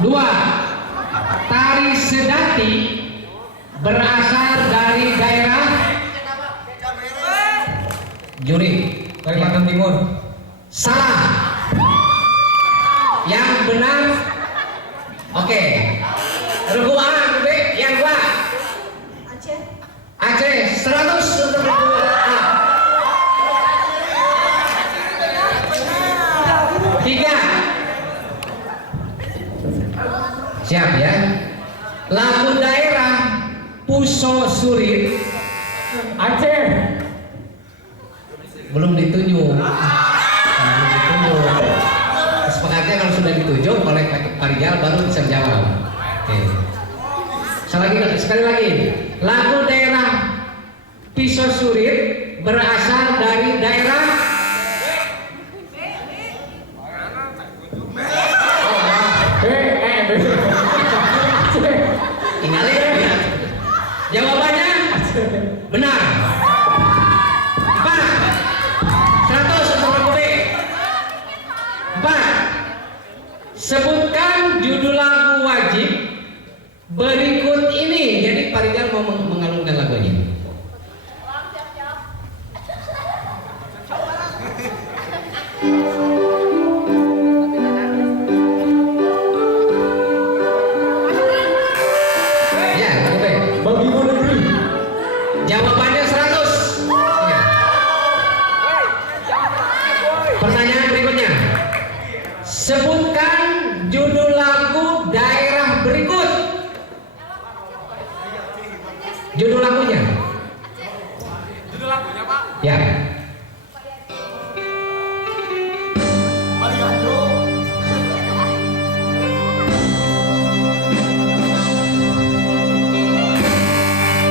Dua, tari sedati berasal dari daerah Juri, Kalimantan Timur. salah. Yang benar, oke. Reguaan, yang dua. Aceh 100 untuk Regua A. Tiga. Siap ya. Lagu daerah Puso Surit Aceh. belum ditunjuk. Belum ditunjuk. Sepakatnya kalau sudah ditunjuk oleh Pak Rijal baru bisa jawab. Oke. Sekali lagi. Lagu daerah Puso Surit berasal dari daerah tinggalin ya. Jawabannya benar. 4. 100 untuk lagu B. 4. Sebutkan judul lagu wajib berikut ini. Jadi Pak Rijal mau mengalunkan lagunya. Ya, lagu B. Bagimu negeri. Jawabannya 100. Ya. Pertanyaan berikutnya. Sebutkan judul lagu daerah berikut. Judul lagunya. Judul lagunya, Pak. Ya.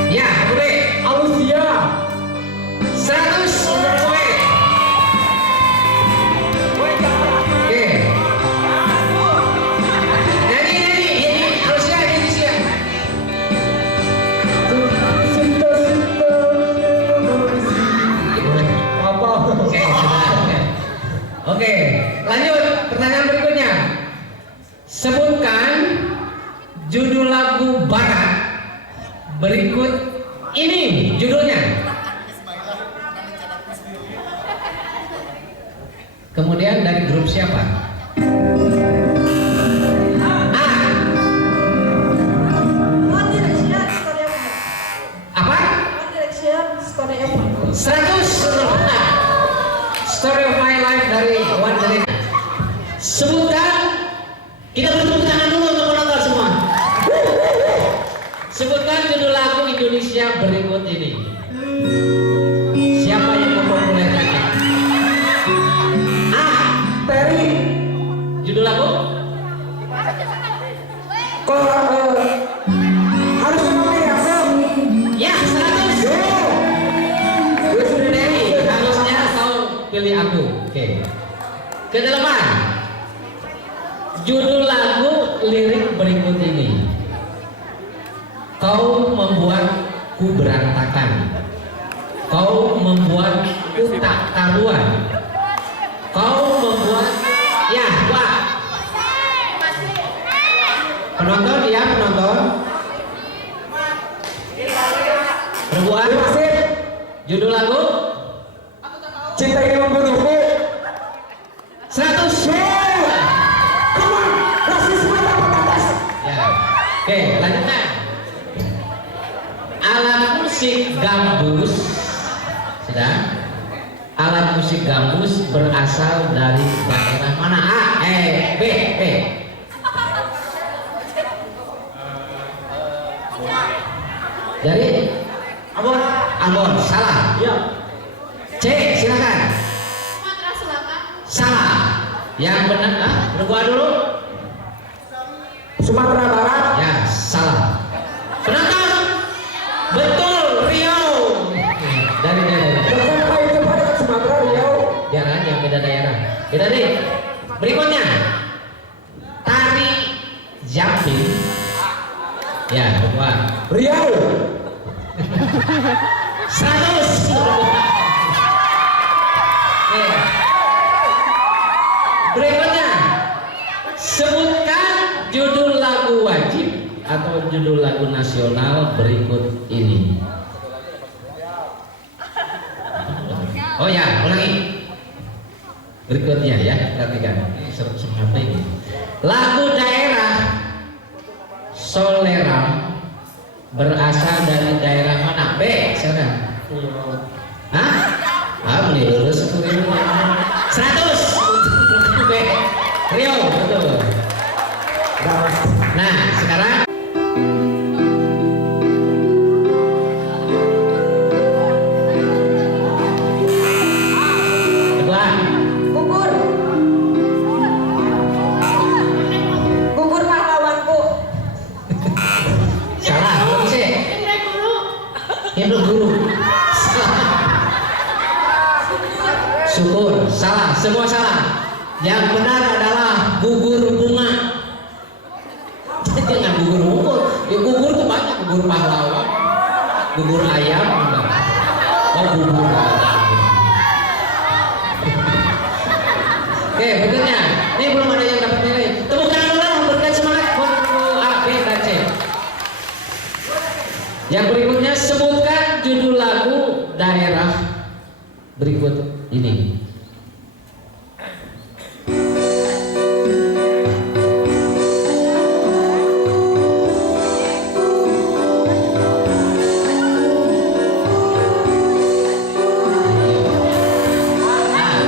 Ya, boleh. Alusia. 100 boleh. Oke. Nyanyi, Alusia, Indonesia. Apa? Oke, sudah. Oke, lanjut. Pertanyaan berikutnya. Sebutkan judul lagu barat berikut ini. Judulnya. Kemudian dari grup siapa? A. Apa? 100. Story of My Life dari One Direction. Sebutkan. Kita bertepuk tangan dulu untuk penonton semua. Sebutkan judul lagu Indonesia berikut ini. Siapa yang mempopulerkannya? A. Terry. Judul lagu? Harus memakai asam. Ya, 100. Dari harusnya kau pilih aku. Oke. Kedelapan. Judul lagu lirik berikut ini. Kau membuatku berantakan. Kau membuatku tak karuan. Kau membuat ya, wah. Penonton ya, penonton. Rebuan. Judul lagu Cinta yang membunuhku. 100. Come on, rasisme dapat atas. Ya. Oke, lanjutkan. Alat musik gambus. Sudah? Alat musik gambus berasal dari daerah mana? A, B. Dari Ambon, salah. Ya. C, silakan. Sumatera Selatan. Salah. Yang benar, berbuat dulu. Sumatera Barat. Ya, salah. Penonton, betul, Riau. Dari daerah. Bukankah itu pada Sumatera Riau? Ya kan, yang beda daerah. Beda deh. Berikutnya, tari Japin. Ya, berbuat. Riau. 100. Oke. Berikutnya, sebutkan judul atau judul lagu nasional berikut ini? Oh ya, ulangi. Berikutnya ya, perhatikan. Ini seru-seru ini. Lagu daerah Soleram berasal dari daerah mana? B, silakan. Hah? Ah, ini lulus 100. B. Rio, betul. Nah, sekarang kedua. Gugur. Gugur pahlawanku. Salah, belum sih. Indra Guru. Hindu guru. Salah. Syukur, salah, semua salah. Yang benar adalah gugur bunga. Jangan gugur bunga. Ya gugur tuh banyak, gugur pahlawan, gugur ayam, enggak. Oh gugur. Oke, berikutnya. Ini belum ada yang dapat nilai. Tepuk tangan dulu, berikan semangat buat A, B, dan C. Yang berikutnya, sebutkan judul lagu daerah berikut ini.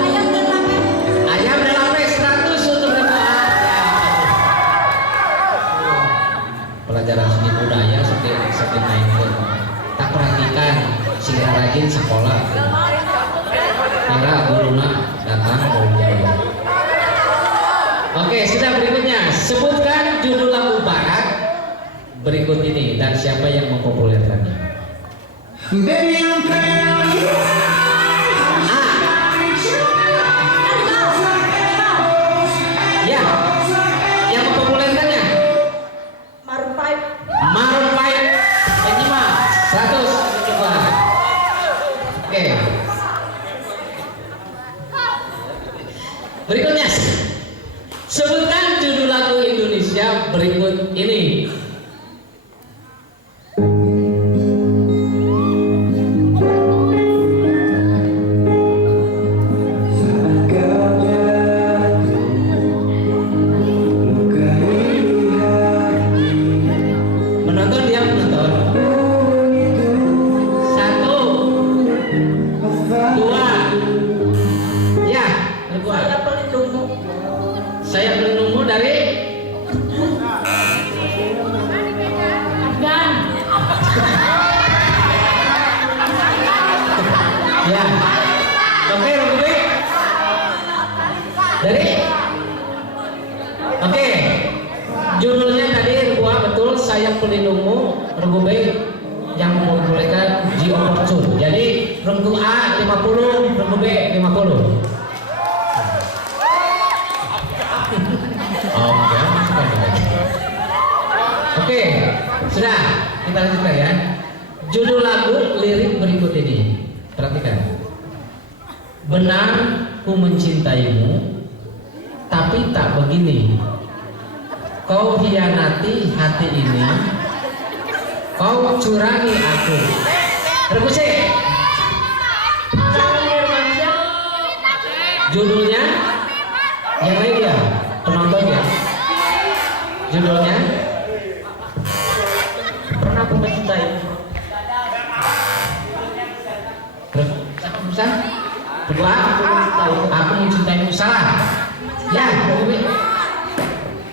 Ayam dan lape. Ayam dalam race 100 untuk Ibu A. Pelajaran seni budaya seperti main game. Tak perhatikan sing rajin sekolah. Kira guruna datang mau jawab. Oke, sudah berikutnya. Sebutkan judul lagu barat berikut ini dan siapa yang mempopulerkannya. Ya, yang mempopulerkannya Maroon 5. Maroon 5. Ini mah 100 coba. Oke. Berikutnya, sebutkan judul lagu Indonesia berikut ini. Menonton dia menonton. 1, 2. Ya, kedua. Saya pelindungmu. Saya pelindungmu dari Afgan. ya. Oke, Ruby. Dari Oke. Judulnya tadi gua betul, saya pelindungmu. Ruby yang memperbolehkan G Opportune. Jadi Renggu A 50, Renggu B 50. Oke, sudah kita lanjutkan ya. Judul lagu lirik berikut ini, perhatikan. Benar ku mencintaimu, tapi tak begini. Kau hianati hati ini, kau curangi aku. Rebusik. Judulnya yang lain ya, penonton ya. Judulnya Pernah Aku Mencintai. Bisa? Kedua, aku mencintaimu. Salah. Ya,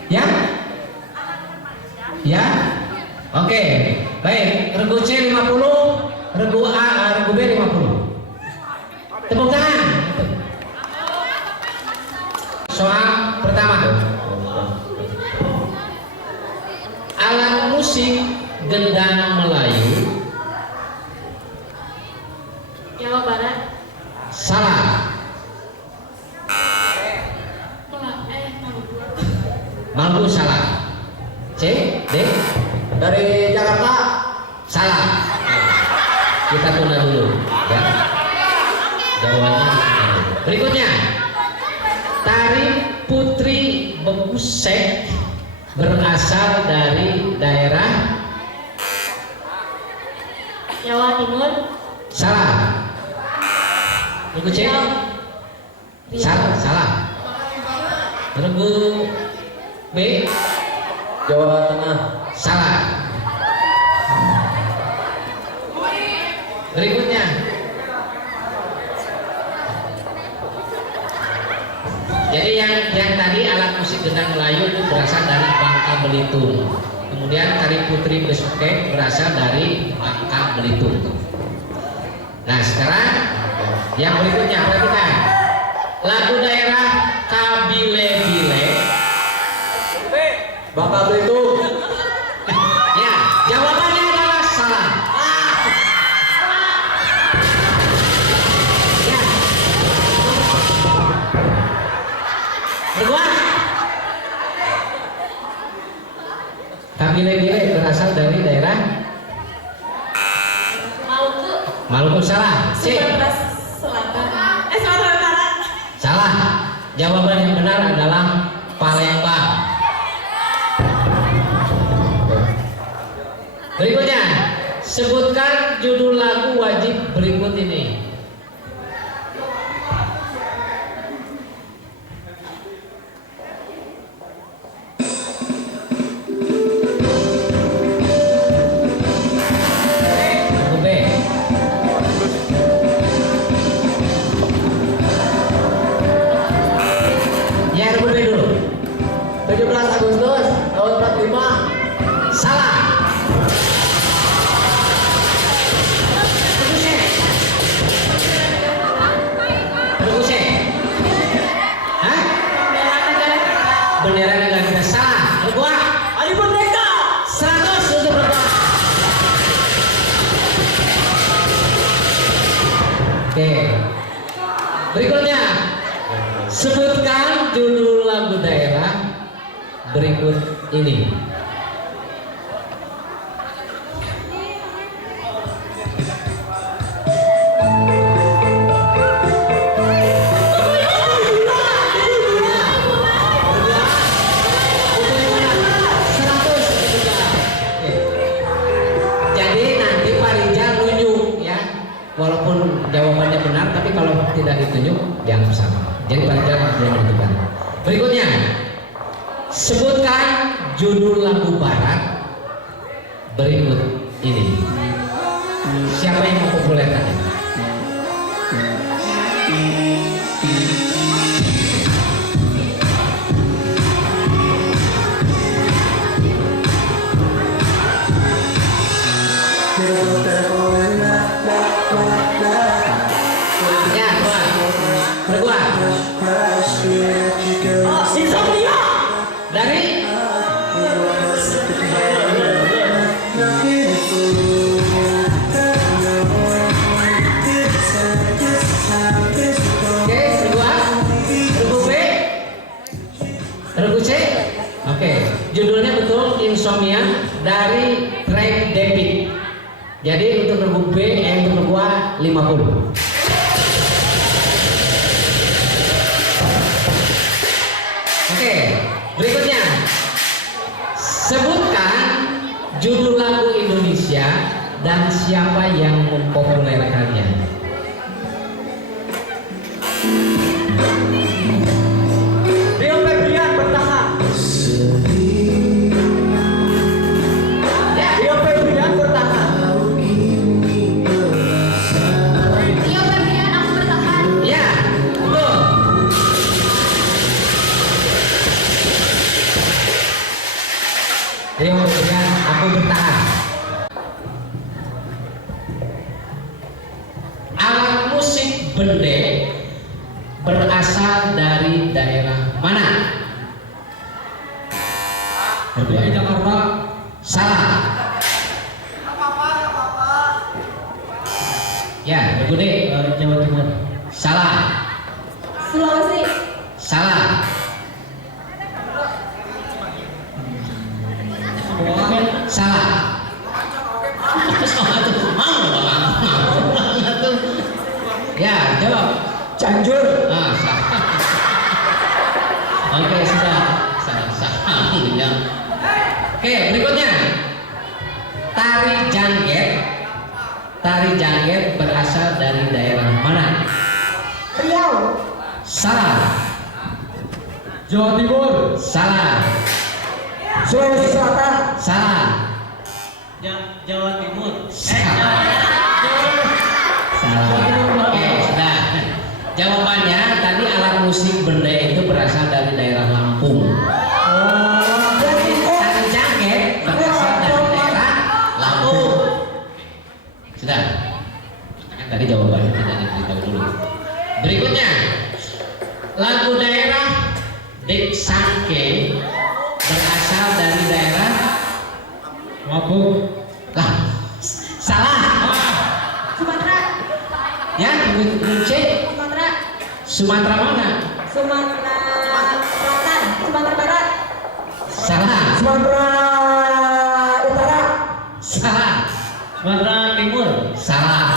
ya, ya. Oke, baik. Regu C 50, regu A, regu B 50. Tepuk tangan. Soal pertama. Alat musik gendang Melayu. Jawa Barat. Salah. Maluku salah. C, D. Dari Jakarta. Salah. Kita tunda dulu ya. Jawabannya berikutnya. Tari Putri Bengkusek berasal dari daerah Jawa Timur. salah. Regu C salah. Regu B Jawa Tengah. salah. Berikutnya jadi yang tadi alat musik gendang Melayu itu berasal dari Bangka Belitung. Kemudian tari putri besuke berasal dari Bangka Belitung. Nah sekarang yang berikutnya perhatikan lagu daerah Kabile-bile. Bangka Belitung. Ya jawabannya adalah salah. Ya. Kedua, Kabile-bile berasal dari daerah Maluku. Maluku salah. C Sumatera Selatan. Sumatera Utara. salah. Jawaban yang benar adalah Palembang. Berikutnya, sebutkan judul lagu wajib berikut ini. Lagu B. Ya, lagu B dulu. 17 Agustus tahun 45. Salah. Lagu C. Hah? Bendera negara kita salah. Lagu A. Ayo Merdeka. 100 untuk berapa? Oke. Berikutnya, sebutkan judul lagu daerah berikut ini. Jadi nanti Pak Rijal nunjuk ya, walaupun jawabannya benar, tapi kalau tidak ditunjuk dianggap salah. Jadi Pak Rijal belum menentukan. Berikutnya, sebutkan judul lagu barat berikut ini. Siapa yang mempopulerkannya? Ya, berdua. Insomnia. Dari oke, kedua regu B, regu C. Oke, judulnya betul Insomnia dari Track David. Jadi untuk regu B, untuk regu A 50. Oke, berikutnya sebutkan judul lagu Indonesia dan siapa yang mempopulerkannya. Rio Febrian bertahan. Ya, Rio Febrian bertahan. Rio Febrian, aku bertahan. ya, betul. Rio Febrian, aku bertahan. Alat musik bende berasal dari daerah mana? DKI Jakarta. Salah. Ya, regu D. Jawa Timur. Salah. Sulawesi. Salah. Salah. Ya, jawab. Cianjur. Ah, salah. Oke, sudah. Salah. Ya. Oke, berikutnya. Tari jangget. Tari jangget berasal dari daerah mana? Riau. Salah. Jawa Timur. Salah. Sulawesi Selatan. Salah. Jawa Timur. Salah. Salah. Oke, sudah. Jawabannya tadi alat musik benda itu berasal dari daerah Lampung. Tari jangget berasal dari daerah Lampung. Sudah. Kan tadi jawabannya tidak diberitahu dulu. Berikutnya, lagu daerah Dek Sangke berasal dari daerah Lampung. lah. Salah. Sumatera. Ya, Gunce. Sumatera. Sumatera mana? Sumatera Selatan. Sumatera Barat. Salah. Sumatera Utara. Salah. Sumatera Timur. Salah.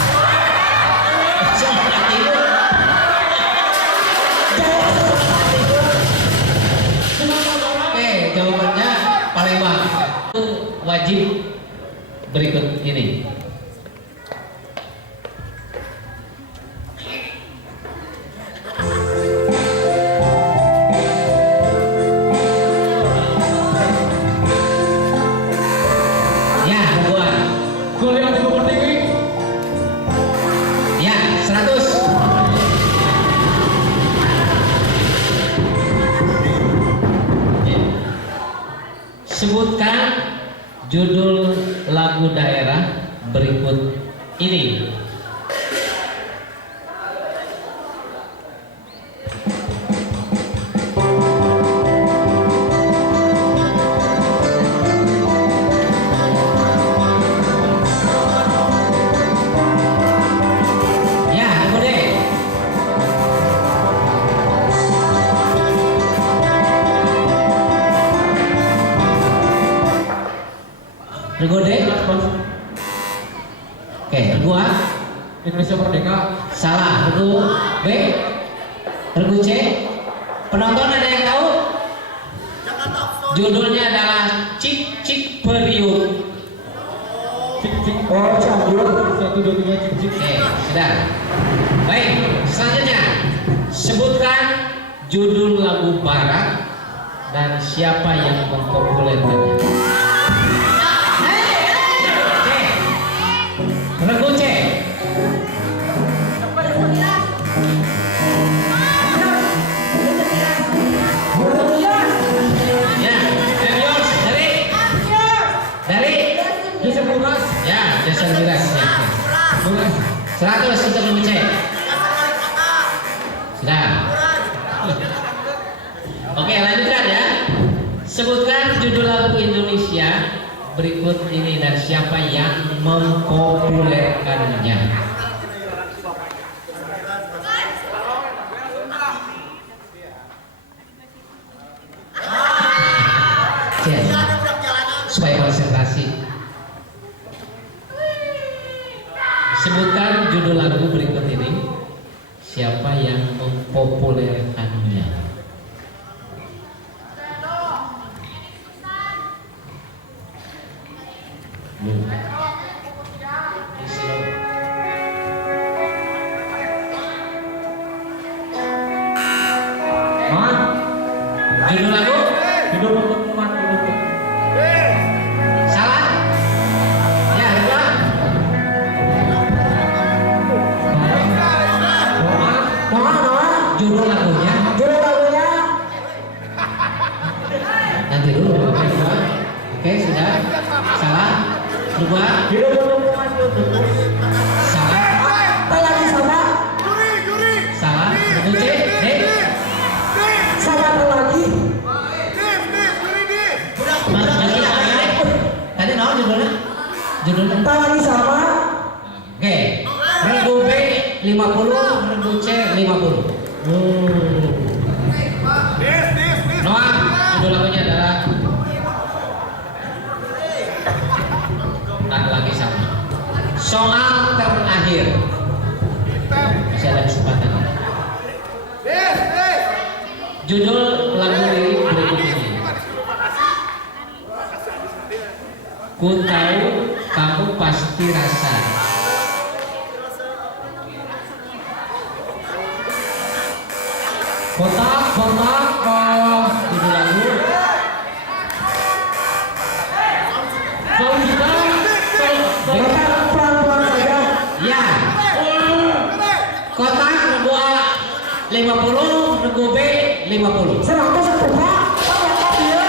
Sumatera Timur. Oke, jawabannya Palembang. Itu wajib berikut ini. Ya, buat. Kuliah Bukit Pertiwi. Ya, 100. Sebutkan judul lagu daerah berikut ini. Ya, boleh. Regode. Oke, gua Indonesia Merdeka. salah. Regu B. Regu C. Penonton ada yang tahu? Judulnya adalah Cik Cik Periuk. Cik cik. Oh, Cianjur. 1 2 3 cik cik. Oke, sudah. Baik, selanjutnya sebutkan judul lagu barat dan siapa yang mempopulerkannya. C. Regu C. Ya, and yours dari Jason Mraz. ya, Jason Mraz. Ya, oke. 100 untuk Regu C. Sudah. Oke, lanjutkan ya. Sebutkan judul lagu Indonesia berikut ini dan siapa yang mempopulerkannya. Cek. Supaya konsentrasi. Sebutkan judul lagu berikut ini. Siapa yang mempopulerkannya? Belum. Hah? Judul lagu? Hidup untuk umat untuk. Salah? Ya, dua. Noah. Judul lagunya Judul lagunya. nanti dulu. Oke, sudah. Salah. Dua. Hidup untuk umat untuk. Salah. Apa lagi sama? Salah. Regu C. D. Sama apa lagi? Tadi naon judulnya? Judulnya. Apa lagi sama? Oke. Regu B 50, regu C 50. Noah, judul lagunya adalah tak lagi sama. Soal terakhir. Masih ada kesempatan. Judul lagu lirik berikut ini. Ku tahu kamu pasti rasa. Kotak, kotak, judul lagu. Kau juga, Kotak pelan-pelan saja. ya. Kotak regu A 50, regu B 50. 100 satu Pak. Pak ya.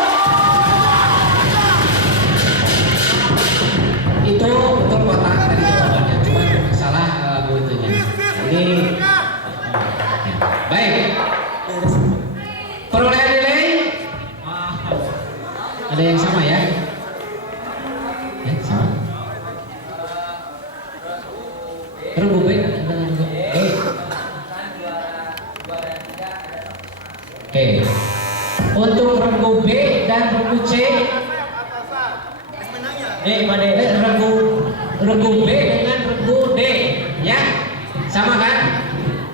Itu betul kotak tadi jawabannya, cuma salah lagu itunya. Ini baik. Perolehan nilai ada yang sama ya? Ya sama. Regu B ada regu B. Oke. Untuk regu B dan regu C, regu B dengan regu D, ya, sama kan?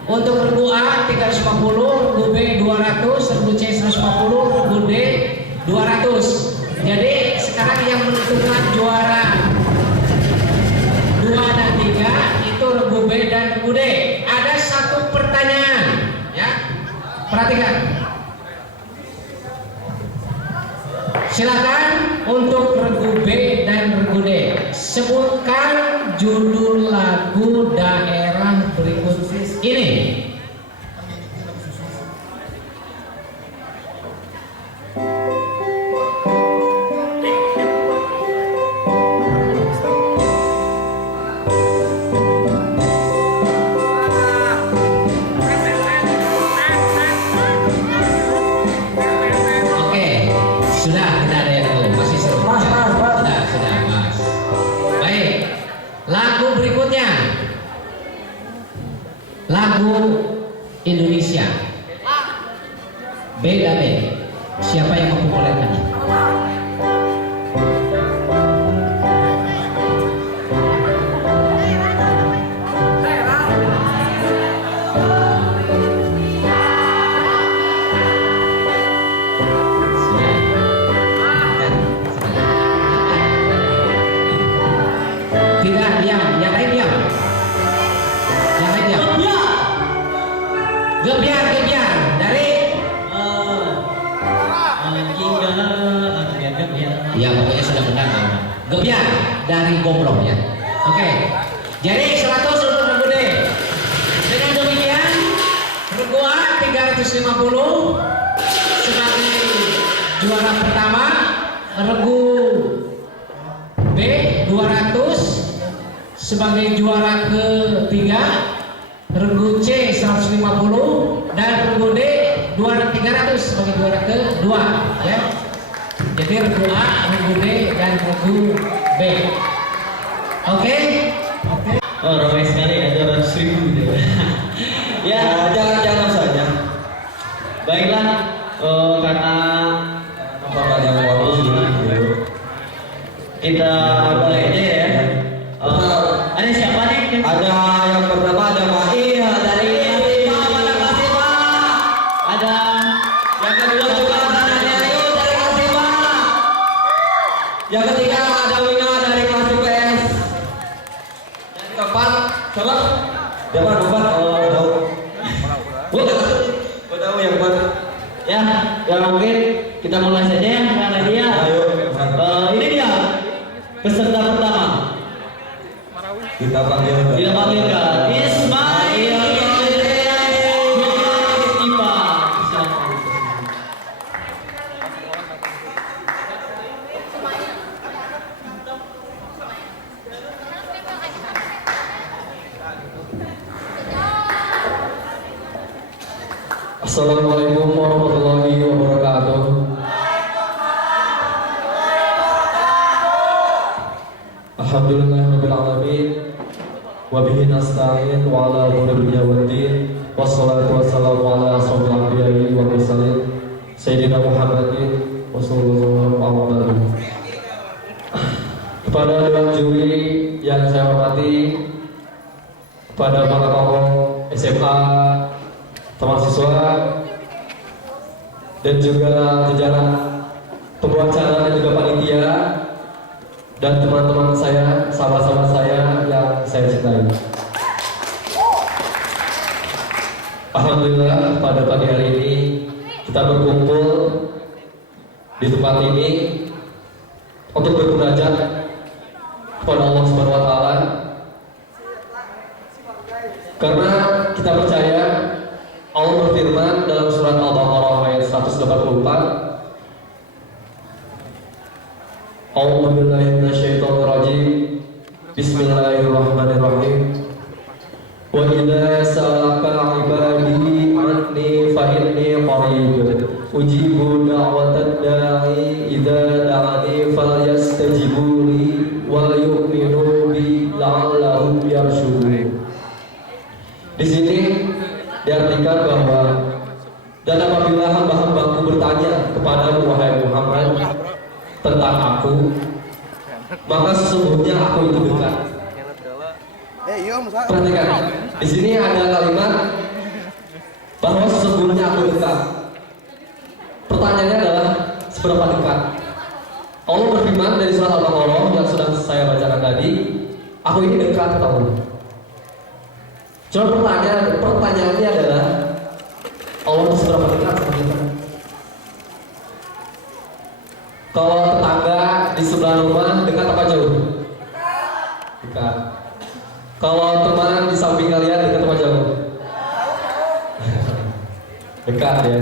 Untuk regu A 350, regu B 200, regu C 150, regu D 200. Jadi sekarang yang menentukan juara 2 dan 3 itu regu B dan regu D. Ada satu pertanyaan, ya, perhatikan. Silakan untuk regu B dan regu D, sebutkan judul lagu daerah berikut ini. Oke, sudah tidak ada yang tahu, masih seru. Mas. Sudah, Mas. Baik, lagu berikutnya, lagu Indonesia. Beda B. Siapa yang mempopulerkannya? Tidak, diam, yang lain diam. Yang lain diam. Gebiar dari ya pokoknya sudah benar. Gebiar dari Gombrong ya. Oke. Jadi 100 untuk regu D. Dengan demikian regu A 350 sebagai juara pertama, regu B 200 sebagai juara ketiga, regu C 150 dan regu D 300 sebagai juara kedua, ya. Jadi regu A, regu D dan regu B. Oke? Oh, ramai sekali, ada 100.000 gitu. Ya, jangan saja. Baiklah, karena Apakah yang waktu kita mulai aja ya. Ada siapa nih? ada yang pertama ada Pak Iya dari mana kasih Pak. Ada Yang kedua juga ada Ayu dari kasih Pak. Yang ketiga ada Wina dari kelas IPS. Yang keempat siapa? Siapa keempat? Oh tahu. Gua tahu yang keempat. ya, mungkin kita mulai saja ya karena dia. Ayo. Ini dia peserta pertama. Kita panggil. Kita panggilkan Ismail Ipa. Silakan. Assalamualaikum warahmatullahi wabarakatuh. Alhamdulillahirabbil alamin wa bihi nasta'in wa ala umuri dunya waddin wassalatu wassalamu ala asrofil anbiya'i wal mursalin sayyidina Muhammadin wa sallallahu alaihi wasallam. Kepada dewan juri yang saya hormati, kepada para tokoh SMA, teman siswa, dan juga jajaran pembawa acara dan juga panitia, dan teman-teman saya, sahabat-sahabat saya yang saya cintai. Alhamdulillah pada pagi hari ini kita berkumpul di tempat ini untuk bermunajat kepada Allah Subhanahu wa taala. Karena kita percaya Allah berfirman dalam surat Al-Baqarah ayat 184, A'udzu billahi minasyaitonir rajim. Bismillahirrahmanirrahim. Wa idza sa'alaka 'ibadi 'anni fa inni qarib ujibu da'watad da'i idza da'ani falyastajibu li wa yu'minu bi la'allahum yarshudun. Di sini diartikan bahwa dan apabila hamba-hambaku bertanya kepada wahai Muhammad tentang aku, maka sesungguhnya aku itu dekat. Perhatikan, di sini ada kalimat bahwa sesungguhnya aku dekat. Pertanyaannya adalah seberapa dekat? Allah berfirman dari surat Al-Baqarah yang sudah saya bacakan tadi, aku ini dekat atau belum? Cuma pertanyaannya adalah Allah itu seberapa dekat sama kita? Kalau tetangga di sebelah rumah dekat apa jauh? Dekat. Kalau teman di samping kalian dekat apa jauh? Dekat ya.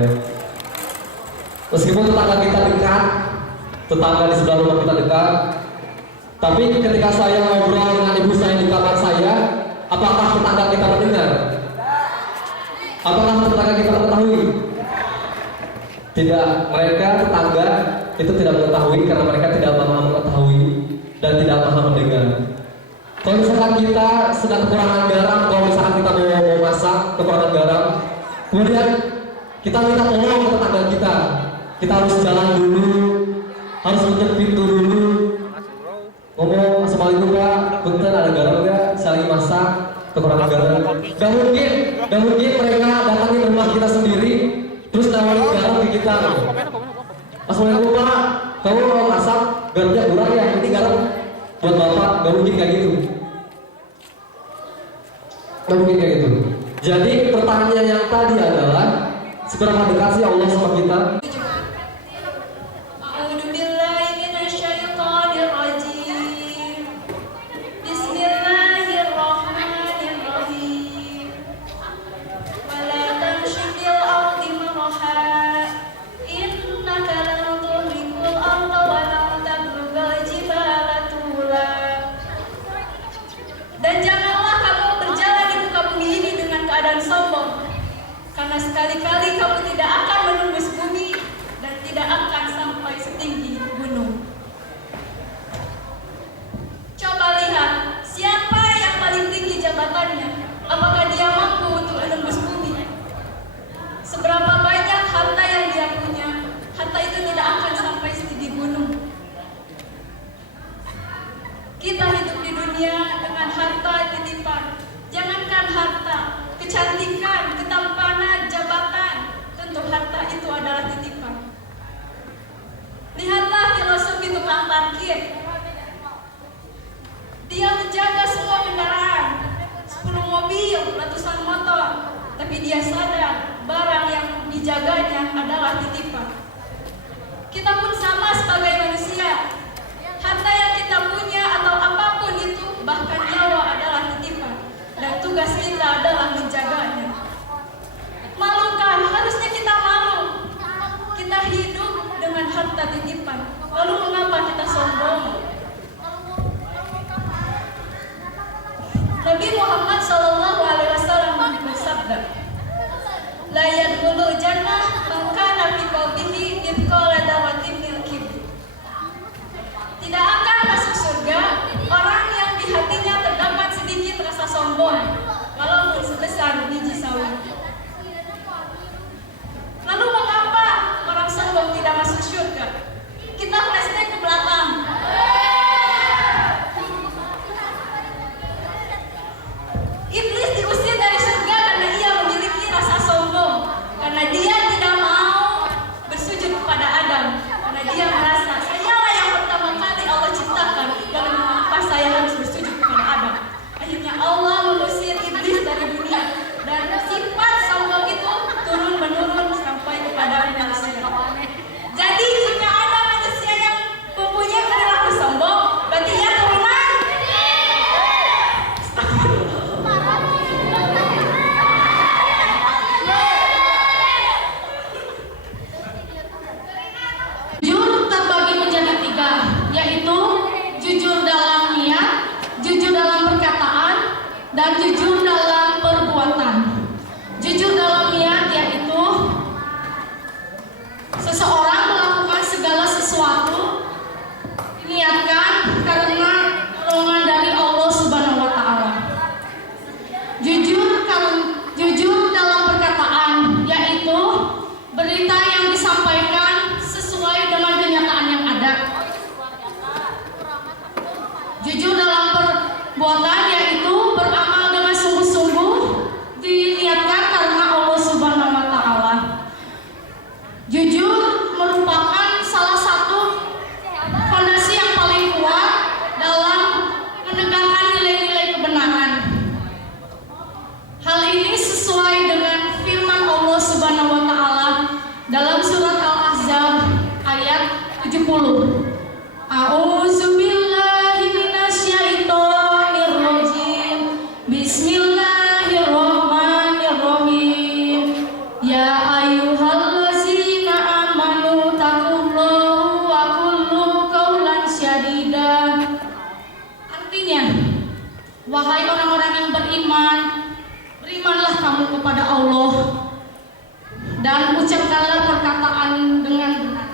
Meskipun tetangga kita dekat, tetangga di sebelah rumah kita dekat, tapi ketika saya ngobrol dengan ibu saya di kamar saya, apakah tetangga kita mendengar? Apakah tetangga kita mengetahui? Tidak, mereka tetangga itu tidak mengetahui karena mereka tidak maha mengetahui dan tidak maha mendengar. Kalau misalkan kita sedang kekurangan garam, kalau misalkan kita mau masak kekurangan garam, kemudian kita minta tolong ke tetangga kita harus jalan dulu, harus ngecek pintu dulu, ngomong assalamualaikum pak, punten ada garam nggak? Saya lagi masak kekurangan garam. Gak mungkin mereka datangi rumah kita sendiri terus nawarin garam ke kita. Assalamualaikum pak, kamu mau masak garamnya kurang ya? Ini garam buat bapak. Gak mungkin kayak gitu. Gak mungkin kayak gitu. Jadi pertanyaan yang tadi adalah seberapa dekat sih Allah sama kita? Karena sekali-kali kamu tidak akan menembus bumi dan tidak akan sampai setinggi gunung. Coba lihat, siapa yang paling tinggi jabatannya? Apakah dia mampu untuk menembus bumi? Seberapa banyak harta yang dia punya, harta itu tidak akan sampai setinggi gunung. Kita hidup di dunia dengan harta titipan. Jangankan harta, kecantikan, ketampanan, jabatan, tentu harta itu adalah titipan. Lihatlah filosofi tukang parkir. Dia menjaga semua kendaraan, 10 mobil, ratusan motor, tapi dia sadar barang yang dijaganya adalah titipan. Kita pun sama sebagai manusia. Harta yang kita punya atau apapun itu, bahkan nyawa adalah titipan. Dan tugas kita adalah menjaganya. Malukah? Harusnya kita malu. Kita hidup dengan harta titipan. Lalu mengapa kita sombong? Nabi Muhammad SAW bersabda, La yadkhulul jannah man kana fi qalbihi mithqala dzarratin min kibr. A'udzubillahi minasyaitonirrajim. Bismillahirrahmanirrahim. Ya ayyuhallazina amanu taqullaha wa qulu qawlan syadida. Artinya, wahai orang-orang yang beriman, berimanlah kamu kepada Allah dan ucapkanlah perkataan dengan benar.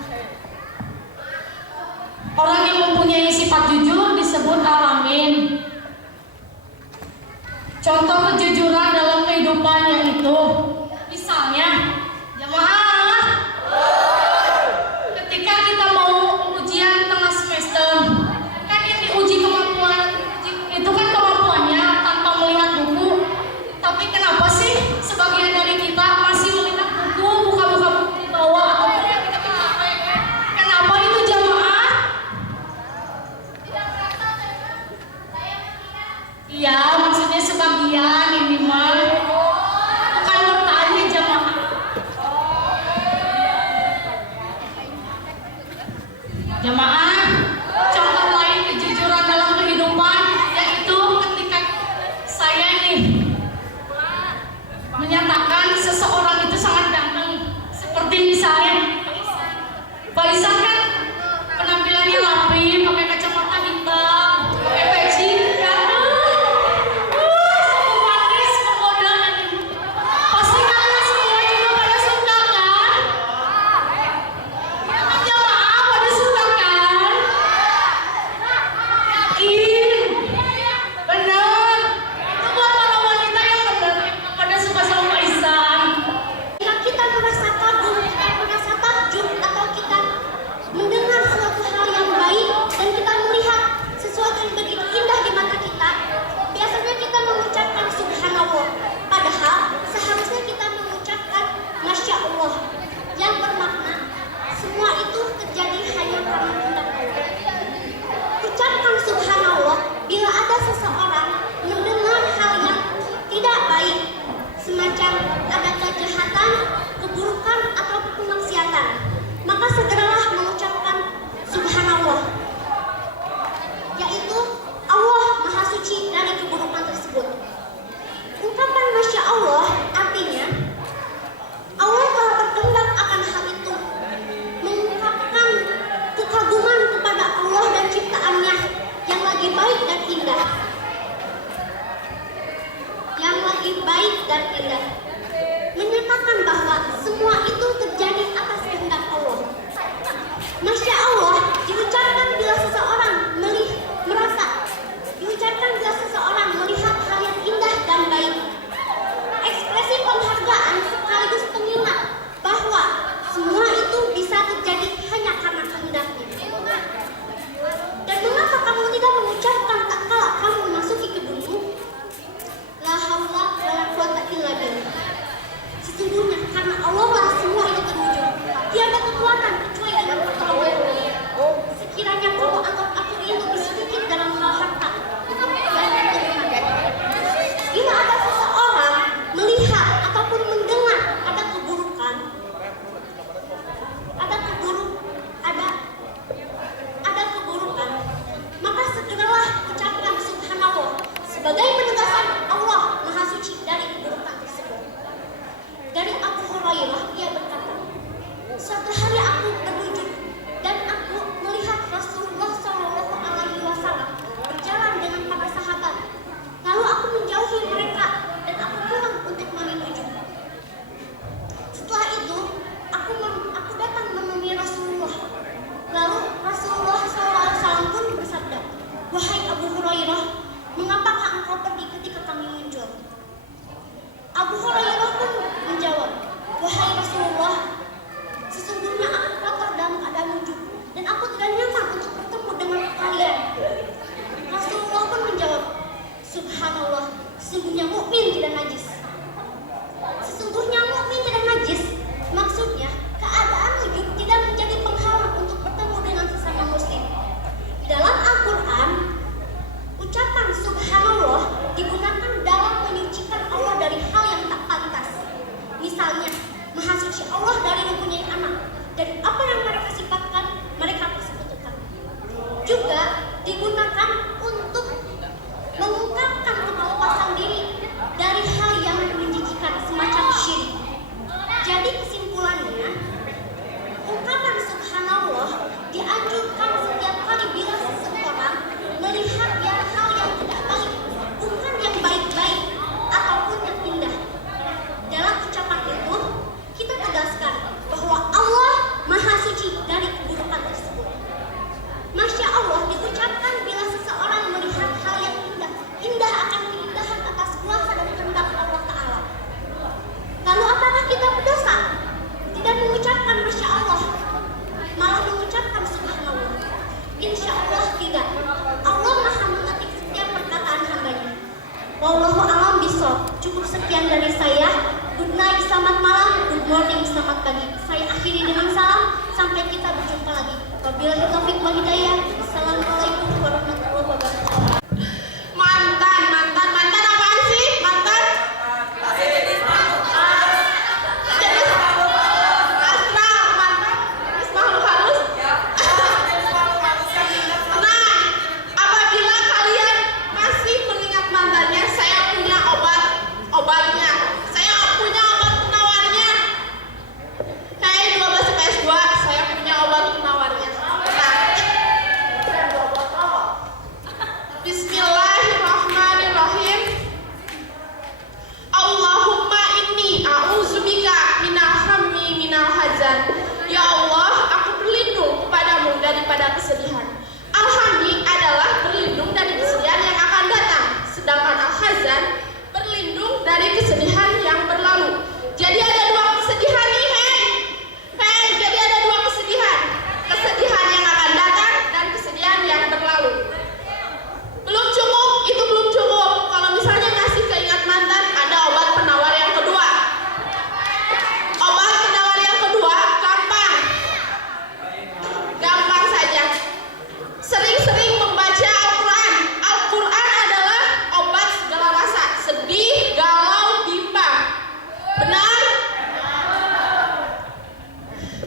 Orang yang mempunyai sifat jujur disebut alamin. Contoh kejujuran dalam kehidupannya itu, misalnya, jamaah, ketika kita mau ujian tengah semester, kan yang diuji kemampuan itu kan kemampuannya tanpa melihat buku. Tapi kenapa sih sebagian dari kita masih melihat buku, buka-buka buku di bawah atau kita HP? Kenapa itu jamaah? Iya, maksudnya sebagian ini mah bukan bertanya jamaah. Jamaah, contoh lain kejujuran dalam kehidupan yaitu ketika saya ini menyatakan seseorang itu sangat ganteng, seperti misalnya Pak Isan kan penampilannya rapi, pakai kacamata hitam, pakai peci, ganteng, manis, penggoda, pasti kalian semua juga pada suka kan? Ya kan jamaah pada suka kan? Yakin? Benar? Itu buat para wanita yang benar pada suka sama Pak Isan. Jika kita merasa kagum, merasa takjub, atau kita mendengar suatu hal yang baik dan kita melihat sesuatu yang begitu indah di mata kita, biasanya kita mengucapkan subhanallah. Padahal seharusnya kita mengucapkan masya Allah, yang bermakna semua itu terjadi hanya karena kehendak Allah. Ucapkan subhanallah bila ada seseorang mendengar hal yang tidak baik, semacam ada kejahatan, keburukan, atau kemaksiatan, maka segeralah mengucapkan subhanallah, yaitu Allah maha suci dari keburukan tersebut. Ungkapan masya Allah artinya Allah telah berkehendak akan hal itu, mengungkapkan kekaguman kepada Allah dan ciptaannya yang lagi baik dan indah, menyatakan bahwa semua itu terjadi atas kehendak Allah. Masya Allah diucapkan bila seseorang melihat hal yang indah dan baik. Ekspresi penghargaan sekaligus pengingat bahwa semua itu bisa terjadi hanya karena kehendaknya. Dan mengapa kamu tidak mengucapkan tak kala kamu memasuki kebunmu? La haula wala quwata illa billah. Sesungguhnya karena Allah lah semua itu juga digunakan untuk mengungkapkan kelepasan diri dari hal yang menjijikan semacam syirik. Jadi kesimpulannya, ungkapan subhanallah dianjurkan setiap kali bila seseorang melihat hal yang tidak baik, bukan yang baik-baik ataupun yang indah. Dalam ucapan itu, kita tegaskan bahwa Allah Maha Suci dari keburukan tersebut. Masya Allah diucapkan bila seseorang melihat hal yang indah, indah akan keindahan atas kuasa dan kehendak Allah Ta'ala. Lalu apakah kita berdosa? Tidak mengucapkan Masya Allah, malah mengucapkan Subhanallah. Insya Allah tidak. Allah Maha mengerti setiap perkataan hambanya. Wallahu a'lam bishawab. Cukup sekian dari saya. Good night, selamat malam. Good morning, selamat pagi. Saya akhiri dengan salam. Sampai kita berjumpa lagi. Wabillahi taufiq wal hidayah. Assalamualaikum warahmatullahi wabarakatuh. Mantan apaan sih? Mantan? Astral, mantan. Makhluk halus? Nah, apabila kalian masih mengingat mantannya, saya punya obatnya. Saya punya obat penawarnya. Kayak 12 PS2, saya punya obat penawarnya. Nah, Bismillahirrahmanirrahim. Allahumma inni a'udzubika minal hammi minal hazan. Ya Allah, aku berlindung kepadamu daripada kesedihan. Al-hammi adalah berlindung dari kesedihan yang akan datang, sedangkan al-hazan berlindung dari kesedihan yang berlalu. Jadi ada dua kesedihan nih, jadi ada dua kesedihan. Kesedihan yang akan datang dan kesedihan yang berlalu. Belum cukup, itu belum cukup. Kalau misalnya masih keingat mantan, ada obat penawar yang kedua. Obat penawar yang kedua gampang. Gampang saja. Sering-sering membaca Al-Quran. Al-Quran adalah obat segala rasa. Sedih, galau, bimbang. Benar?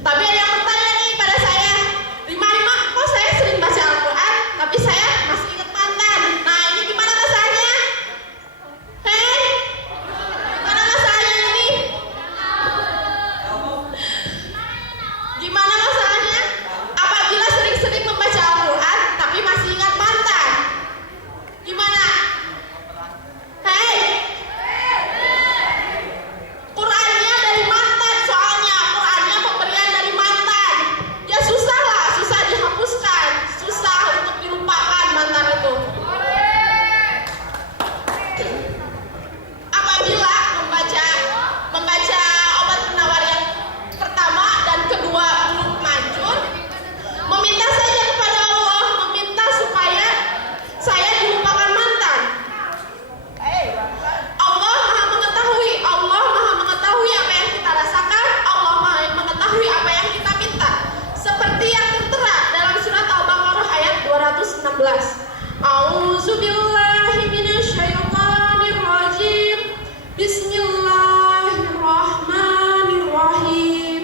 Tapi ada yang bertanya nih pada saya, Rima, kok saya sering baca Al-Quran, tapi saya masih ingat mantan. Nah, ini gimana rasanya? Gimana rasanya ini? Gimana rasanya? Apabila sering-sering membaca Al-Quran, tapi masih ingat mantan. Gimana? Qurannya dari mantan, soalnya Qurannya pemberian dari mantan. Ya susah lah, susah dihapuskan, susah untuk dilupakan mantan itu. Apabila membaca obat penawar yang pertama dan kedua belum manjur, meminta saja kepada Allah, meminta supaya saya dilupakan mantan. Allah Maha mengetahui apa yang kita rasakan. Allah Maha mengetahui apa yang kita minta. Seperti yang tertera dalam surat Al-Baqarah ayat 216. A'udzubillahi minasyaitonir rajim. Bismillahirrahmanirrahim.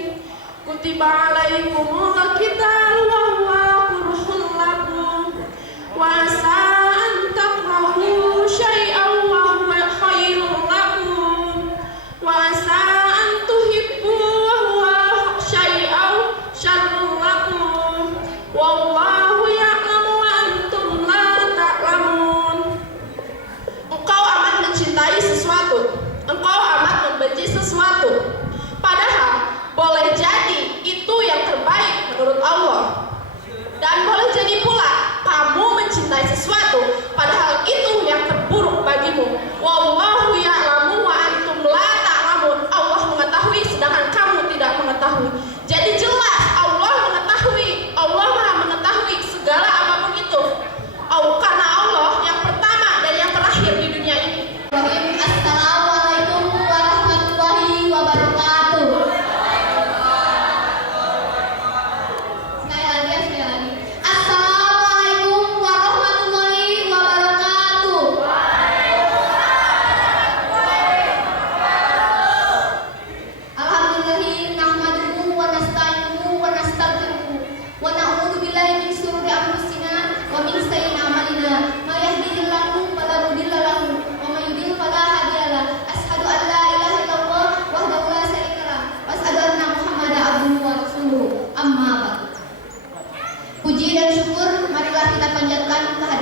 Kutiba alaikumul qital wa huwa kurhun lakum. Wa asa an takrahu syai'an wa huwa khairun lakum. Wa asa an tuhibbu wa huwa syai'an syarrun lakum. Wallahu ya'lamu wa antum la ta'lamun. Engkau amat mencintai sesuatu, engkau amat membenci sesuatu. Padahal boleh jadi itu yang terbaik menurut Allah.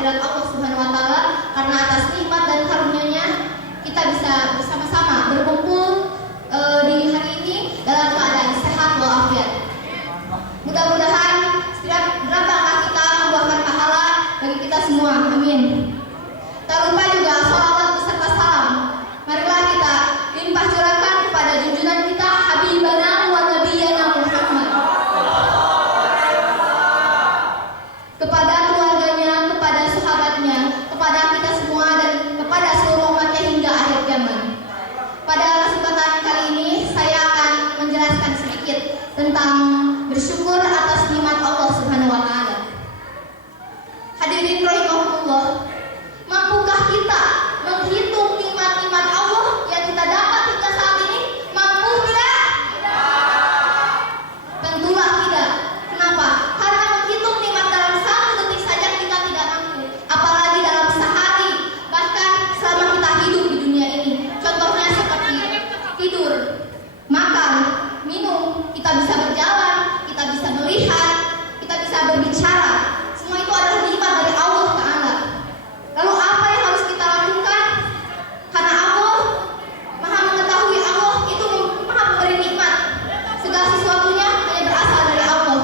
hadirat Allah Subhanahu wa taala, karena atas nikmat dan karunia-Nya kita bisa bersama-sama berkumpul di hari ini dalam keadaan sehat walafiat. Mudah-mudahan setiap gerak langkah kita membuahkan pahala bagi kita semua. Amin. Tak lupa juga salawat beserta salam. Marilah kita limpah curahkan kepada junjungan kita Habibana wa Nabiyana Muhammad, kepada keluarganya, kepada sahabatnya, kepada kita semua dan kepada seluruh umatnya hingga akhir zaman. Pada kesempatan kali ini saya akan menjelaskan sedikit tentang bersyukur atas nikmat Allah Subhanahu wa taala. Hadirin rahimahullah, mampukah kita menghitung nikmat-nikmat Allah yang kita dapat hingga saat ini? Mampu tidak? Tentulah tidak. Kenapa? Karena menghitung nikmat dalam satu detik saja kita tidak mampu, apalagi dalam sehari, bahkan selama kita hidup di dunia ini. Contohnya seperti tidur, makan, minum, kita bisa berjalan, kita bisa melihat, kita bisa berbicara. Semua itu adalah nikmat dari Allah Ta'ala. Lalu apa yang harus kita lakukan? Karena Allah Maha mengetahui, Allah itu Maha memberi nikmat. Segala sesuatunya hanya berasal dari Allah.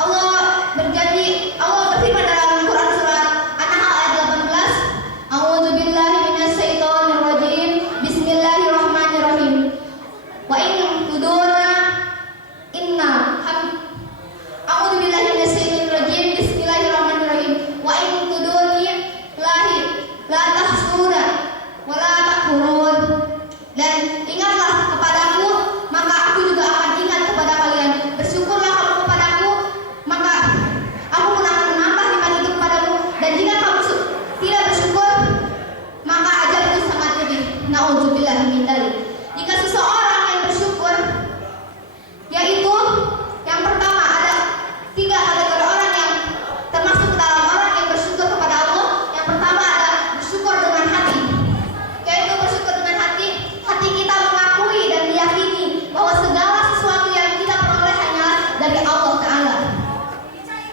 Allah berjanji, Allah berfirman dalam Quran surat An-Nahl ayat 18, A'udzubillahi minasyaitonir rajim. Bismillahirrahmanirrahim. Wa in tuduna inna A'udzubillahi minasyaitonir rajim. Bismillahirrahmanirrahim. Wa in tuduni lahi la tahsuna wa la takhurun. Dan ingatlah kepadaku, maka aku juga akan ingat kepada kalian. Bersyukurlah kamu kepadaku, maka aku pun akan menambah nikmat itu kepadamu. Dan jika kamu tidak bersyukur, maka ajalku sangat pedih. Na'udzubillahi min dzalik. Jika seseorang yang bersyukur, yaitu yang pertama ada 3 kategori orang yang termasuk dalam orang yang bersyukur kepada Allah. Yang pertama ada bersyukur dengan hati, yaitu bersyukur dengan hati kita mengakui dan meyakini bahwa segala sesuatu yang kita peroleh hanyalah dari Allah Ta'ala.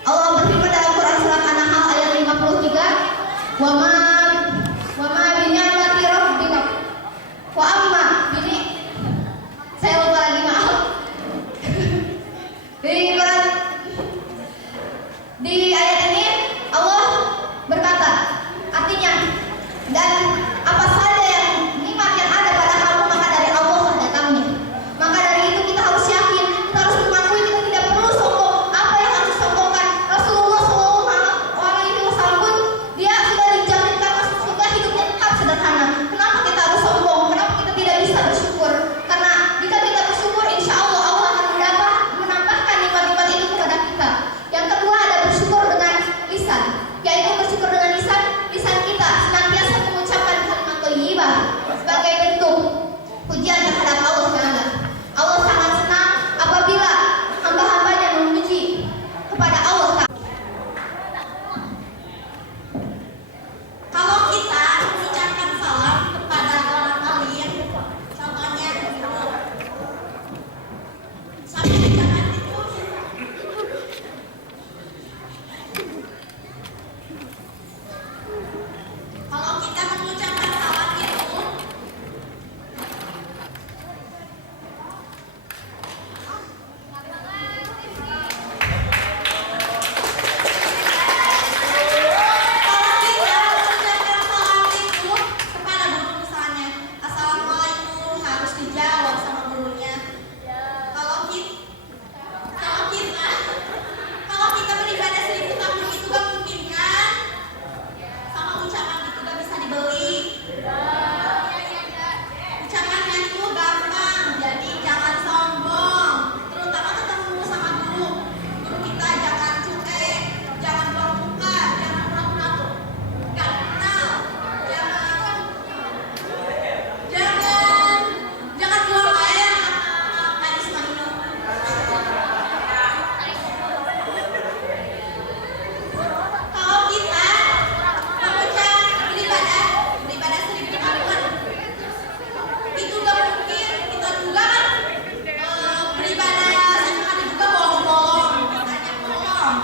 Allah berfirman dalam Quran surat An-Nahl ayat 53, wa ma binya'mati rabbika wa amma ini saya lupa lagi, maaf. Di ayat ini Allah berkata, artinya, dan apa saja yang nikmat yang ada pada kamu maka dari Allah datangnya. Maka dari itu kita harus yakin, kita harus mengakui, kita tidak perlu sombong. Apa yang harus disombongkan? Rasulullah SAW pun dia sudah dijaminkan masuk surga, hidupnya tetap sederhana. Kenapa kita harus sombong? Kenapa kita tidak bisa bersyukur? Karena jika kita bersyukur, insya Allah Allah akan menambahkan nikmat-nikmat itu kepada kita. Yang kedua ada bersyukur dengan lisan, yaitu bersyukur dengan lisan kita senantiasa mengucapkan kalimat thayyibah sebagai bentuk pujian terhadap Allah Ta'ala. Allah sangat senang apabila hamba-hambanya memuji kepada Allah Ta'ala. Kalau kita mengucapkan salam kepada orang lain, contohnya sampai ucapan itu, kalau kita mengucapkan salam itu, kepada guru misalnya, Assalamualaikum, harus dijawab sama gurunya. Kalau kita beribadah 1000 tahun itu gak mungkin kan? Sama ucapan itu gak bisa dibeli. Ucapannya itu gampang, jadi jangan sombong. Terutama ketemu sama guru kita jangan cuek, jangan buang muka, jangan pura-pura gak kenal, jangan buang air habis minum. Kalau kita mengucap beribadah 1000 tahun, itu gak mungkin kita juga beribadah 1 hari juga bolong-bolong, katanya bolong.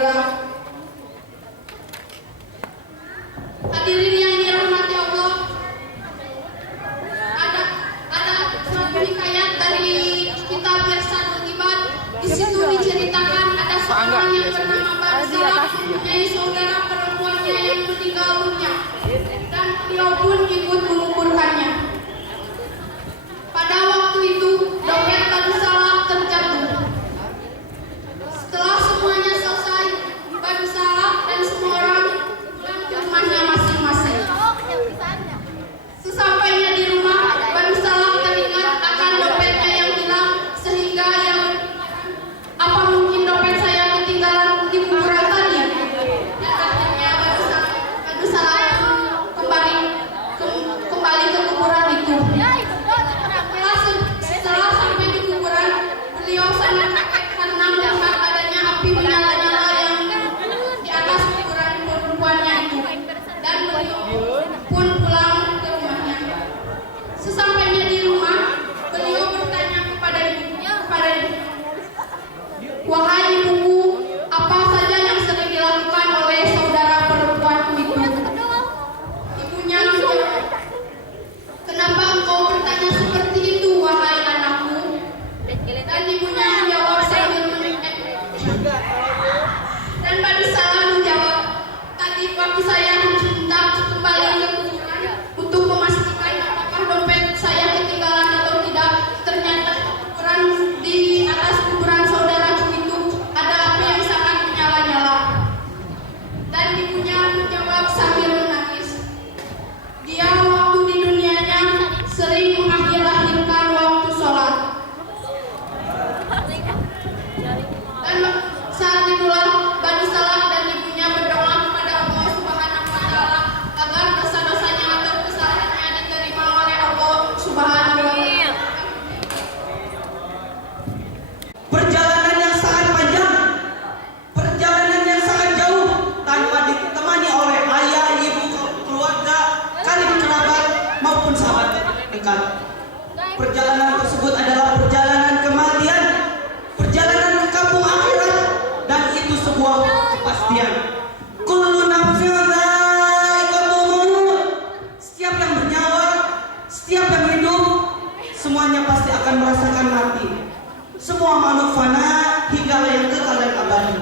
gembira. Hadirin yang dirahmati Allah, ada suatu hikayat dari kitab Irsyadul Ibad. Di situ diceritakan ada seorang yang bernama Barzah mempunyai saudara perempuannya yang meninggal dunia, dan beliau pun ikut menguburkannya. Pada waktu itu dompet Badusalam terjatuh. Setelah semuanya selesai, Badusalam dan semua orang pulang ke rumahnya masing-masing. Sesampainya di rumah, Badusalam teringat akan dompetnya yang hilang, sehingga yang apa mungkin dompet saya ketinggalan di kuburan tadi? Dan akhirnya Badusalam kembali ke kuburan itu. Setelah sampai di kuburan, beliau sangat kaget karena melihat adanya api menyala-nyala yang di atas kuburan perempuannya itu, dan beliau pun pulang ke rumahnya. Sesampainya di rumah, beliau bertanya kepada ibunya, "Wahai ibuku, apa saja yang sering dilakukan oleh saudara perempuanku itu?" Ibunya menjawab, "Kenapa engkau bertanya seperti itu, wahai anakku?" Dan ibunya menjawab sambil dan Badusalam menjawab, "Tadi waktu saya hendak kembali ke kuburan untuk memastikan apakah dompet saya ketinggalan atau tidak, ternyata kuburan di atas kuburan saudaraku itu ada api yang sangat menyala-nyala." Dan ibunya menjawab sambil menangis, "Dia waktu di dunianya sering mengakhir-akhirkan waktu sholat." Dan saat itulah Badusalam dan ibunya berdoa kepada Allah Subhanahu wa Ta'ala agar dosa-dosanya atau kesalahannya diterima oleh Allah Subhanahu wa Ta'ala. Perjalanan yang sangat panjang, perjalanan yang sangat jauh tanpa ditemani oleh ayah, ibu, keluarga, karib kerabat maupun sahabat dekat. Perjalanan tersebut adalah perjalanan kematian, perjalanan ke kampung akhirat, dan itu sebuah kepastian. Kullu nafsin dha'iqatul maut. Setiap yang bernyawa, setiap yang hidup, semuanya pasti akan merasakan mati. Semua makhluk fana hingga yang kekal dan abadi.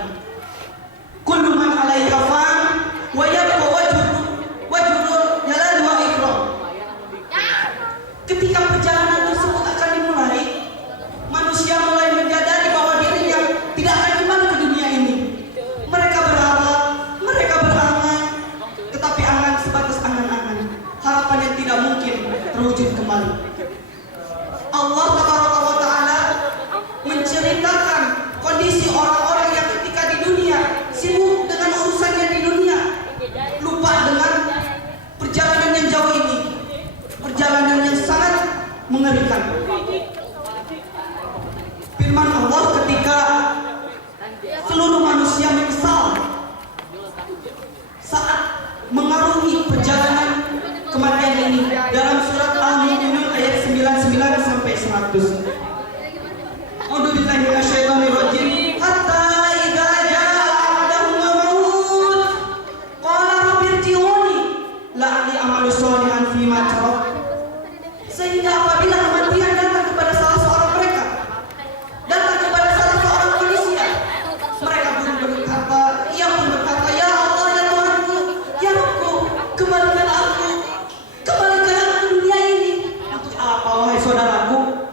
Kullu man 'alaiha fan wa yabqa wajhul jalali wa ikram. Ketika perjalanan tersebut akan dimulai, manusia mulai menyadari bahwa dirinya tidak akan kembali ke dunia ini. Mereka berharap, mereka berangan, tetapi angan sebatas angan-angan, harapan yang tidak mungkin terwujud kembali. Allah Tabaraka wa Ta'ala menceritakan kondisi orang-orang yang ketika di dunia sibuk dengan urusannya di dunia, lupa dengan perjalanan yang jauh ini, perjalanan yang sangat mengerikan. Firman Allah ketika seluruh manusia menyesal saat mengarungi perjalanan kematian ini dalam surat Al-Mu'minun ayat 99 sampai 100. A'udzubillahi minasyaitonirrajim. Hatta idza jaa ahadahumul maut qala rabbirji'uni la'alli a'malu shalihan fima tarak. Sehingga apabila kematian datang kepada salah seorang mereka, datang kepada salah seorang manusia, mereka pun berkata, ia pun berkata, "Ya Allah, ya Tuhanku, ya Rabbku, kembalikan aku ke dunia ini." Untuk apa, wahai saudaraku?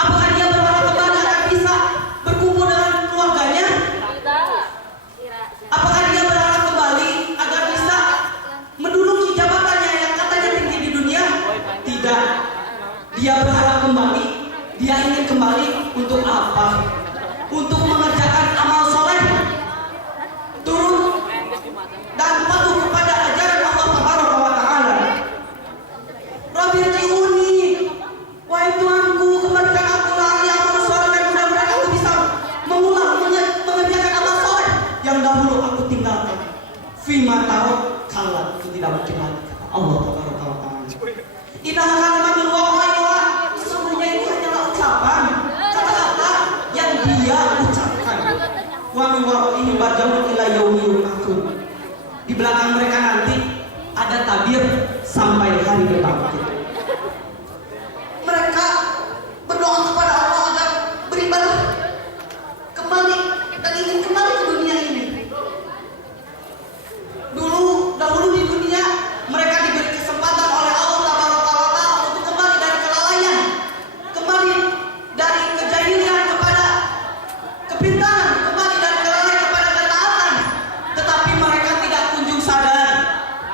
Apakah dia berharap kembali akan bisa berkumpul dengan keluarganya? Apakah dia berharap kembali agar bisa menduduki jabatannya yang katanya tinggi di dunia? Tidak. Dia berharap kembali, dia ingin kembali untuk apa? Untuk mengerjakan amal soleh, turun dan patuh kepada ajaran Allah Tabaraka wa Ta'ala. Rabbirji'uni, wahai Tuhanku, kembalikan aku lagi amal soleh, dan mudah-mudahan aku bisa mengulang mengerjakan amal soleh yang dahulu aku tinggalkan. Fima tarak, kala itu tidak mungkin lagi, kata Allah Tabaraka wa Ta'ala. Innaha kalimatun waqai'ah, sesungguhnya ini hanyalah ucapan, kata-kata yang dia ucapkan. Wa min waraihim barzakhun ila yaumi yub'atsun. Di belakang mereka nanti ada tabir sampai hari berbangkit. Mereka berdoa kepada Allah agar beribadah kembali dan ingin kembali ke dunia ini. Dahulu di dunia mereka diberi kesempatan oleh Allah Taala untuk kembali dari kelalaian, kembali dari kejahilian kepada kepintaran, kembali dari kelalaian kepada ketaatan. Tetapi mereka tidak kunjung sadar,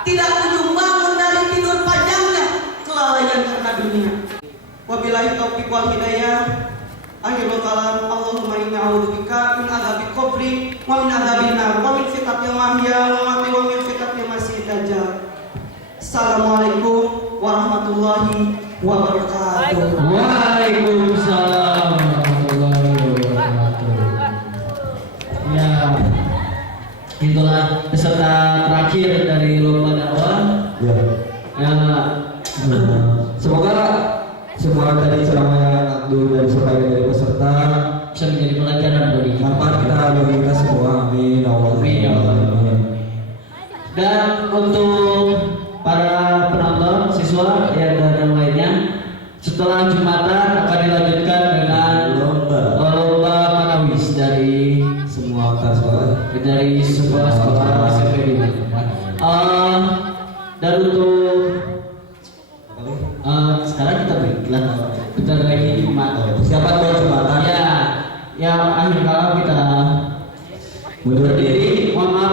tidak kunjung bangun dari tidur panjangnya kelalaian karena dunia. Wabillahi taufiq wal hidayah. Akhirul kalam, Allahumma inni a'udzubika min adzabil qabri wa min adzabin nar wa min fitnatil mahya wa mamati wa min fitnatil masiihid dajjal. Assalamualaikum warahmatullahi wabarakatuh. Waalaikumsalam warahmatullahi wabarakatuh. Ya, itulah peserta terakhir dari lomba dakwah. Ya. Ya, Semoga semua tadi ceramah yang Abdul dan sebagai dari peserta bisa menjadi pelajaran bagi kita. manfaat kita bagi kita semua. Amin. Amin, ya Allah. Amin. Dan untuk para penonton, siswa dan yang lainnya, setelah Jumatan akan dilanjutkan dengan lomba manawis dari Semua antar sekolah. sekolah SMP di Balikpapan. Dan untuk sekarang kita berikan bentar lagi Jumat. Persiapan buat Jumatan. Ya, yang akhir kala kita Mundur diri. berdiri. Mohon maaf